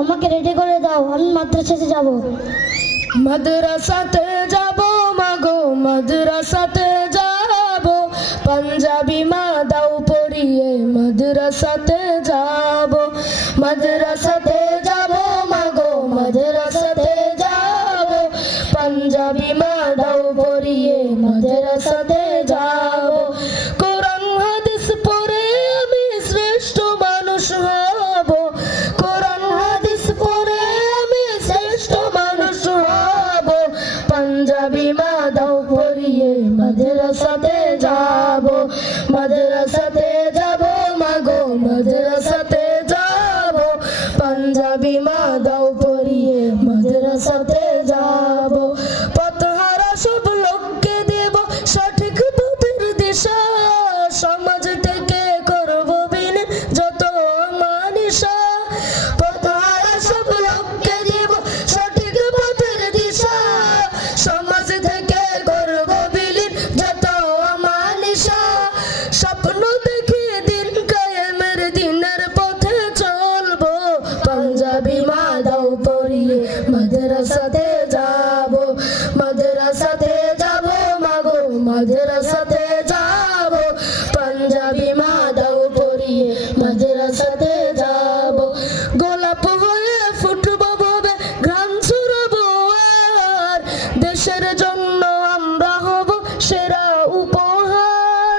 আমাকে রেডি করে দাও, আমি মাদ্রাসাতে যাব। মাদ্রাসাতে যাব মাগো, মাদ্রাসাতে যাব, পাঞ্জাবি মা দাও পরিয়ে মাদ্রাসাতে যাব। মাদ্রাসাতে যাব মাগো, মাদ্রাসাতে যাব, পাঞ্জাবি মা দাও পরিয়ে মাদ্রাসাতে যাব। কোরআন হাদিস পড়ে আমি শ্রেষ্ঠ মানুষ হব, কোরআন হাদিস পড়ে আমি শ্রেষ্ঠ মানুষ হব, পাঞ্জাবি মা দাও পরিয়ে মাদ্রাসাতে যাব। মাদ্রাসাতে যাব মাগো, মাদ্রাসাতে যাব, পাঞ্জাবি মা দাও পরিয়ে মাদ্রাসাতে যাব। পথহারা সব লোককে দেব সঠিক পথের দিশা, সমাজ থেকে করব বিলীন যত অমানিসা। পথহারা সব লোককে দেব সঠিক পথের দিশা, সমাজ থেকে করব বিলীন যত অমানিসা। স্বপ্ন দেখি দিন কায়েমের, দিনের পথে চলবো, পাঞ্জাবি মা দাও পরিয়ে মাদ্রাসাতে যাব। মাদ্রাসাতে যাব মাগো, মাদ্রাসাতে যাব, পাঞ্জাবি মা দাও পরিয়ে মাদ্রাসাতে যাব। গোলাপ হয়ে ফুটবো ভবে, ঘ্রাণ ছড়াবো আর, দেশের জন্য আমরা হব সেরা উপহার।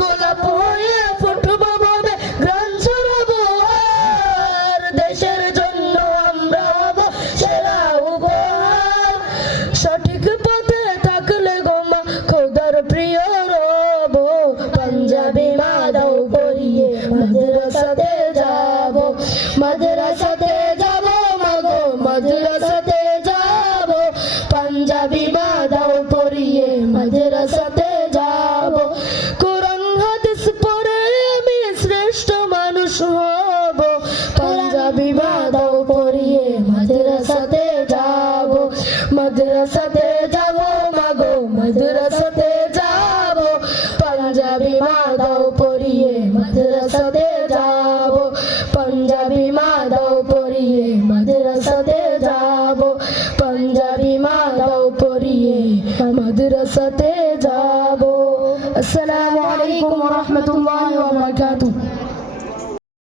গোলাপ হয়ে ফুটবো ভবে, ঘ্রাণ ছড়াবো আর, দেশের জন্য আমরা হব সেরা উপহার। সঠিক পথে থাকলে গোমা খোদার প্রিয় রব, পাঞ্জাবি মা দাও পরিয়ে মাদ্রাসাতে যাব। মাদ্রাসাতে যাব মাগো, মাদ্রাসাতে যাব, পাঞ্জাবি মা দাও পরিয়ে মাদ্রাসাতে যাব। কোরআন হাদিস পড়ে আমি শ্রেষ্ঠ মানুষ হব, পাঞ্জাবি মা দাও পরিয়ে মাদ্রাসাতে যাব। মাদ্রাসাতে যাব মাগো, মাদ্রাসাতে যাব, পাঞ্জাবি মা দাও পরিয়ে মাদ্রাসাতে যাব। পাঞ্জাবি মা দাও পরিয়ে মাদ্রাসাতে যাব, পাঞ্জাবি মা দাও পরিয়ে মাদ্রাসাতে যাব। আসসালামু আলাইকুম ওয়া রাহমাতুল্লাহি